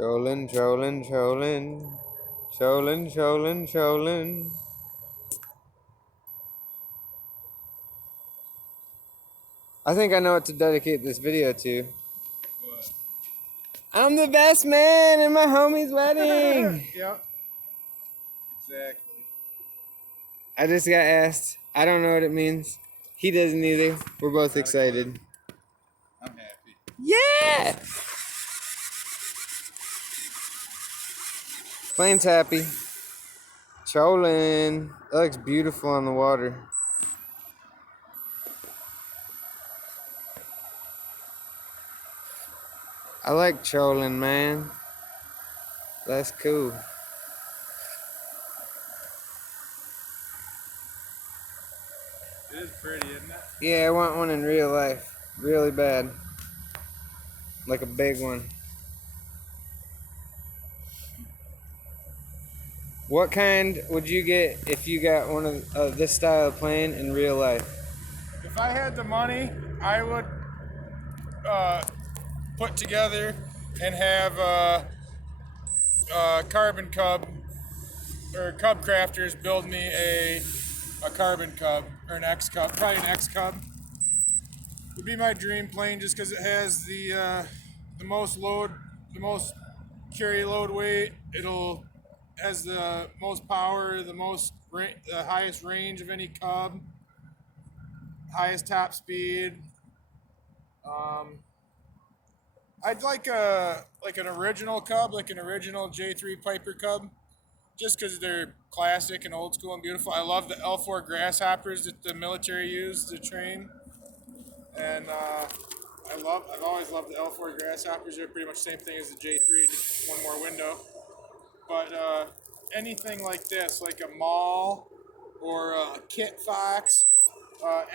Trolling, trolling, trolling. Trolling, trolling, trolling. I think I know what to dedicate this video to. What? I'm the best man in my homie's wedding. Yep. Exactly. I just got asked. I don't know what it means. He doesn't either. We're both Not a excited. clue. I'm happy. Yeah! Flame's happy. Trolling. That looks beautiful on the water. I like trolling, man. That's cool. It is pretty, isn't it? Yeah, I want one in real life. Really bad. Like a big one. What kind would you get if you got one of this style of plane in real life? If I had the money, I would put together and have Carbon Cub or Cub Crafters build me a Carbon Cub or an X Cub, probably an X Cub. Would be my dream plane just because it has the most load, the most carry load weight. It'll has the most power, the highest range of any Cub, highest top speed. I'd like an original Cub, like an original J3 Piper Cub, just because they're classic and old school and beautiful. I love the L4 grasshoppers that the military used to train, and I've always loved the L4 grasshoppers. They're pretty much the same thing as the J3, just one more window. But anything like this, like a Maul or a Kit Fox,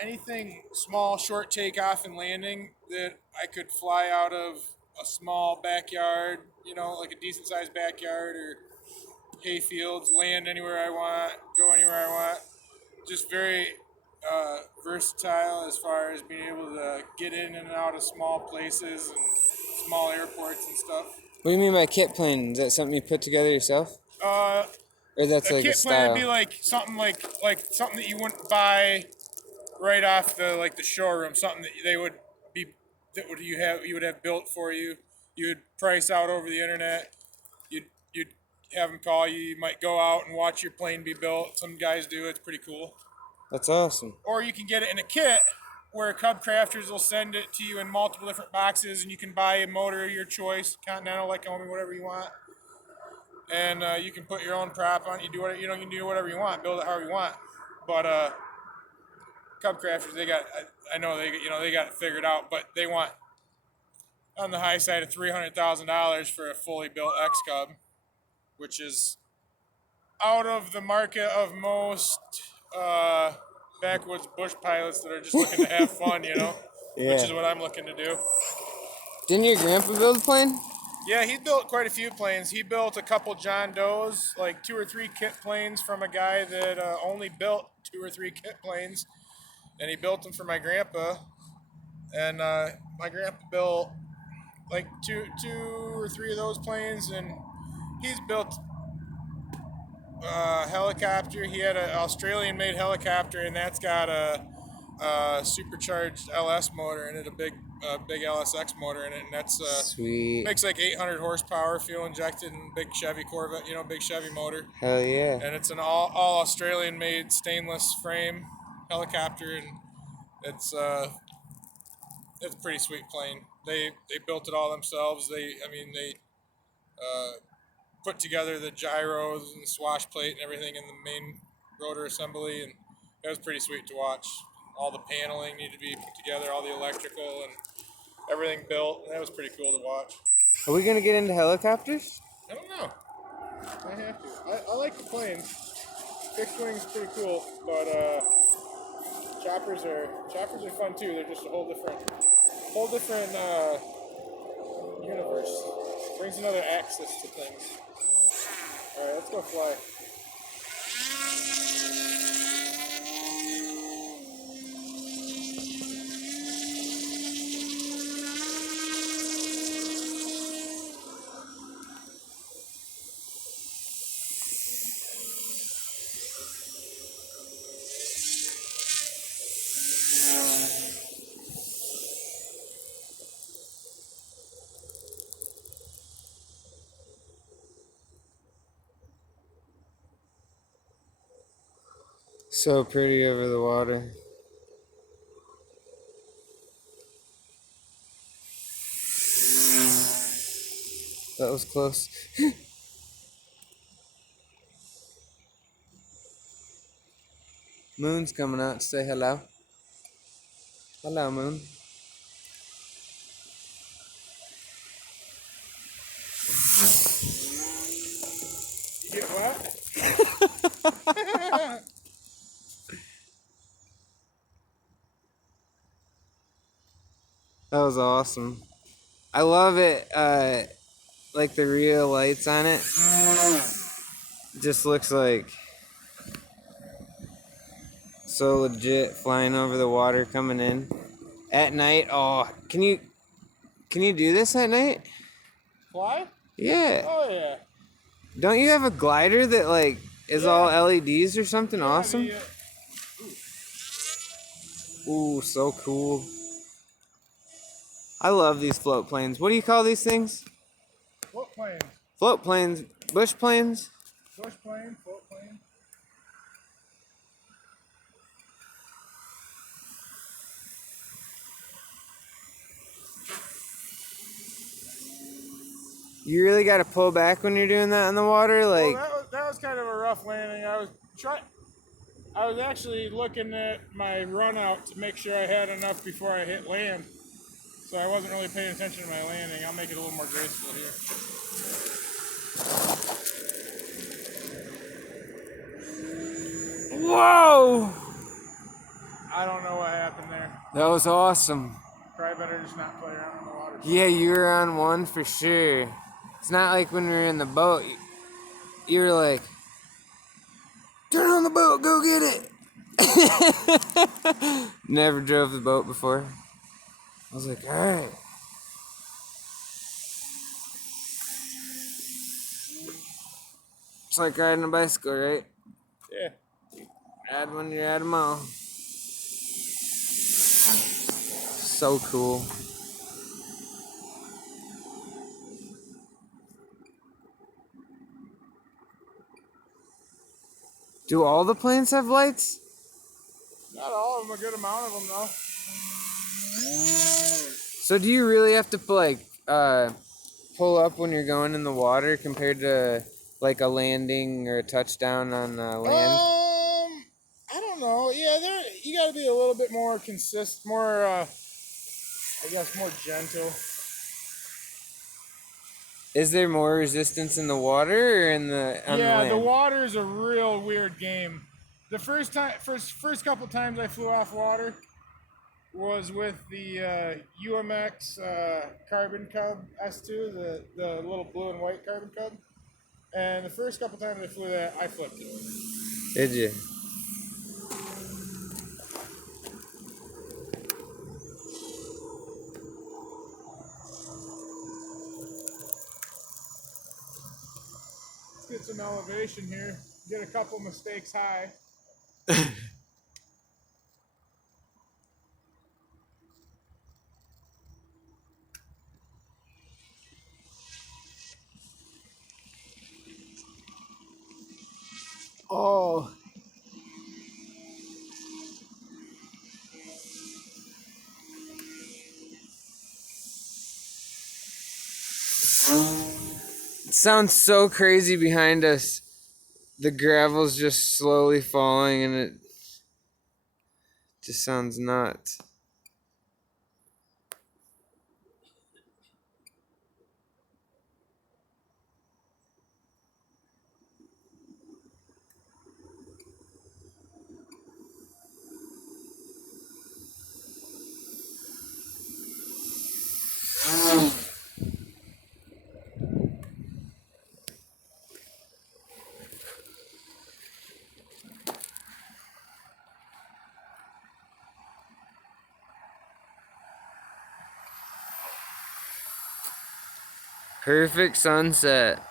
anything small, short takeoff and landing that I could fly out of a small backyard, like a decent sized backyard or hay fields, land anywhere I want, go anywhere I want. Just very versatile as far as being able to get in and out of small places and small airports and stuff. What do you mean by kit plane? Is that something you put together yourself? Or that's A like a kit plane would style? be like something something that you wouldn't buy right off the showroom. Something that they would be you would have built for you. You would price out over the internet. You'd have them call you. You might go out and watch your plane be built. Some guys do. It's pretty cool. That's awesome. Or you can get it in a kit where Cub Crafters will send it to you in multiple different boxes, and you can buy a motor of your choice, Continental, Lycoming, whatever you want. And you can put your own prop on it. You do whatever, you can do whatever you want, build it however you want. But Cub Crafters, I know they got it figured out, but they want on the high side of $300,000 for a fully built X Cub, which is out of the market of most backwoods bush pilots that are just looking to have fun, Yeah. which is what I'm looking to do. Didn't your grandpa build a plane? Yeah, he built quite a few planes. He built a couple John Does, like 2 or 3 kit planes from a guy that only built 2 or 3 kit planes, and he built them for my grandpa. And my grandpa built like two or three of those planes, and he's built a helicopter. He had an Australian-made helicopter, and that's got a supercharged LS motor in it, a big LSX motor in it, and that's Sweet. makes like 800 horsepower, fuel injected, and big Chevy Corvette, big Chevy motor. Hell yeah. And it's an all Australian-made stainless frame helicopter, and it's a pretty sweet plane. They built it all themselves. They put together the gyros and the swash plate and everything in the main rotor assembly, and it was pretty sweet to watch. All the paneling needed to be put together, all the electrical and everything built, and that was pretty cool to watch. Are we gonna get into helicopters? I don't know. I have to. I like the planes. Fixed wing's pretty cool, but choppers are fun too. They're just a whole different universe. Brings another access to things. All right, let's go fly. So pretty over the water. That was close. Moon's coming out to say hello. Hello, Moon. You get what? That was awesome. I love it. Like the real lights on it. Just looks like so legit flying over the water coming in at night. Oh, can you do this at night? Fly? Yeah. Oh yeah. Don't you have a glider that like is all LEDs or something awesome? Ooh, so cool. I love these float planes. What do you call these things? Float plane. Float planes, bush planes? Bush plane, float plane. You really got to pull back when you're doing that in the water, like. Well, that was kind of a rough landing. I was actually looking at my run out to make sure I had enough before I hit land. So I wasn't really paying attention to my landing. I'll make it a little more graceful here. Whoa! I don't know what happened there. That was awesome. Probably better just not play around in the water. Yeah, you were on one for sure. It's not like when we were in the boat. You were like, turn on the boat, go get it. Never drove the boat before. I was like, all right. It's like riding a bicycle, right? Yeah. Add one, you add them all. So cool. Do all the planes have lights? Not all of them, a good amount of them though. So do you really have to pull up when you're going in the water compared to like a landing or a touchdown on land? I don't know. Yeah, you got to be a little bit more more, I guess, more gentle. Is there more resistance in the water or in the on the land? The water is a real weird game. The first couple times I flew off water was with the UMX Carbon Cub S2, the little blue and white Carbon Cub. And the first couple times I flew that, I flipped it. Did you? Let's get some elevation here. Get a couple mistakes high. Oh. It sounds so crazy behind us. The gravel's just slowly falling and it just sounds nuts. Perfect sunset.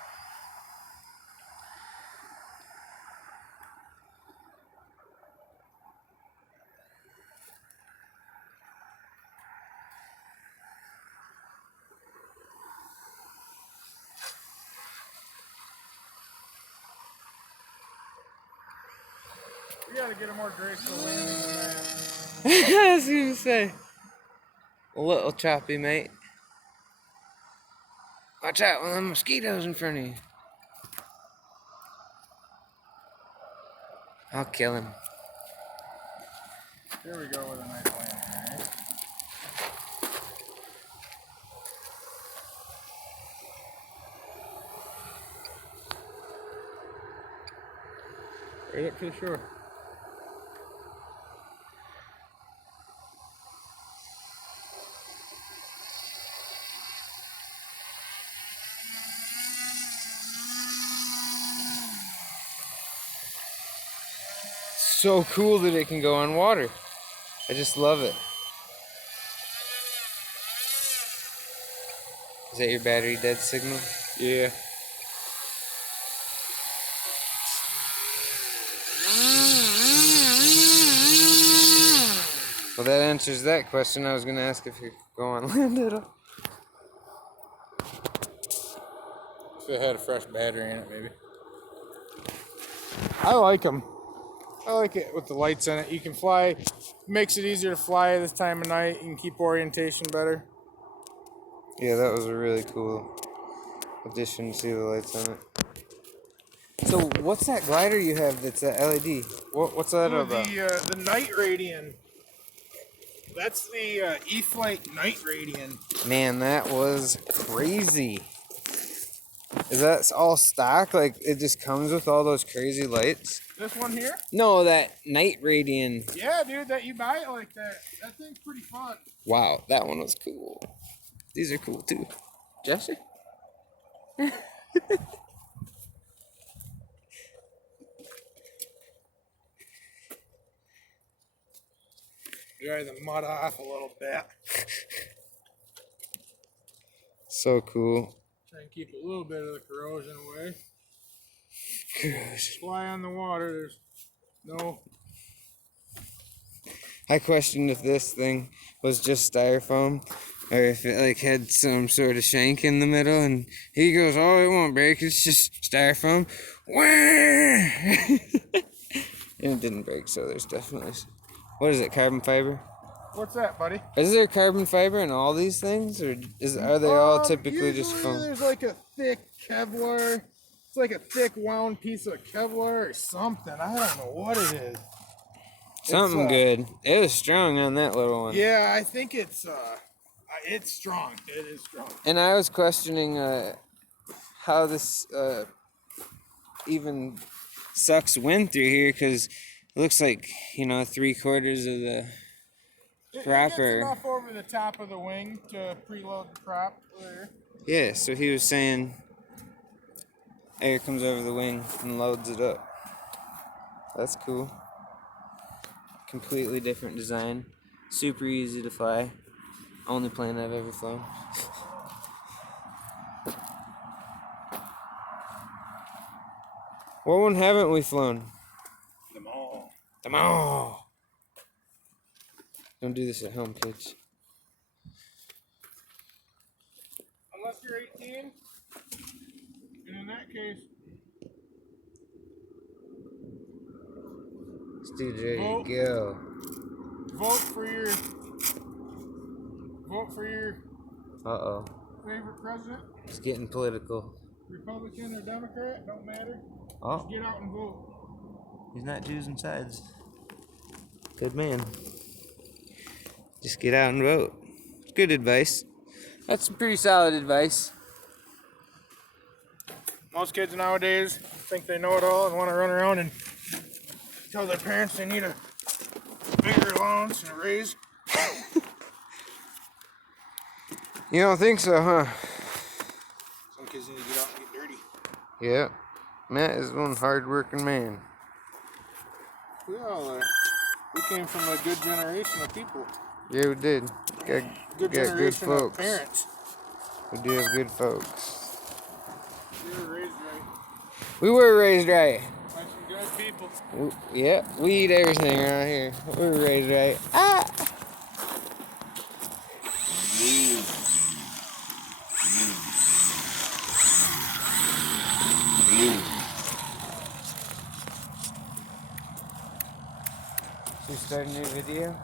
We gotta get a more graceful landing than that. I was gonna say. A little choppy, mate. Watch out, one of them mosquitoes in front of you. I'll kill him. There we go with a nice landing, right? Right up to the shore. So cool that it can go on water. I just love it. Is that your battery dead signal? Yeah. Well, that answers that question. I was going to ask if you go on land at all. If it had a fresh battery in it, maybe. I like them. I like it with the lights in it. You can fly. Makes it easier to fly this time of night. You can keep orientation better. Yeah, that was a really cool addition to see the lights on it. So, what's that glider you have that's a LED? What's that about? The Night Radian. That's the E-Flight Night Radian. Man, that was crazy. Is that all stock? Like, it just comes with all those crazy lights? This one here? No, that Night Radian. Yeah, dude, that you buy it like that. That thing's pretty fun. Wow, that one was cool. These are cool too. Jesse? Dry the mud off a little bit. So cool. Try and keep a little bit of the corrosion away. Gosh. Fly on the water, there's no... I questioned if this thing was just styrofoam or if it like had some sort of shank in the middle, and he goes, "Oh, it won't break, it's just styrofoam." And it didn't break, so there's definitely... What is it, carbon fiber? What's that, buddy? Is there carbon fiber in all these things, or are they all typically just usually foam? There's like a thick Kevlar. It's like a thick wound piece of Kevlar or something. I don't know what it is. Something good. It was strong on that little one. Yeah, I think it's strong. It is strong. And I was questioning how this even sucks wind through here, because it looks like, 3/4 of the prop It gets enough over the top of the wing to preload the prop there. Yeah, so he was saying air comes over the wing and loads it up. That's cool. Completely different design. Super easy to fly. Only plane I've ever flown. What one haven't we flown? Them all. Them all. Don't do this at home, kids. Unless you're 18. And in that case, Let's do ready to go. vote for your Uh-oh. favorite president. It's getting political. Republican or Democrat, don't matter. Oh, Just get out and vote. he's not choosing sides. Good man. Just get out and vote. Good advice. That's some pretty solid advice. Most kids nowadays think they know it all and want to run around and tell their parents they need a bigger allowance and a raise. You don't think so, huh? Some kids need to get out and get dirty. Yeah. Matt is one hard-working man. We came from a good generation of people. Yeah, we did. Got Good good generation of folks. parents. We do have good folks. We were raised right We were raised right. by some good people. Yeah, we eat everything around here. We were raised right. Ah! Should we start a new video?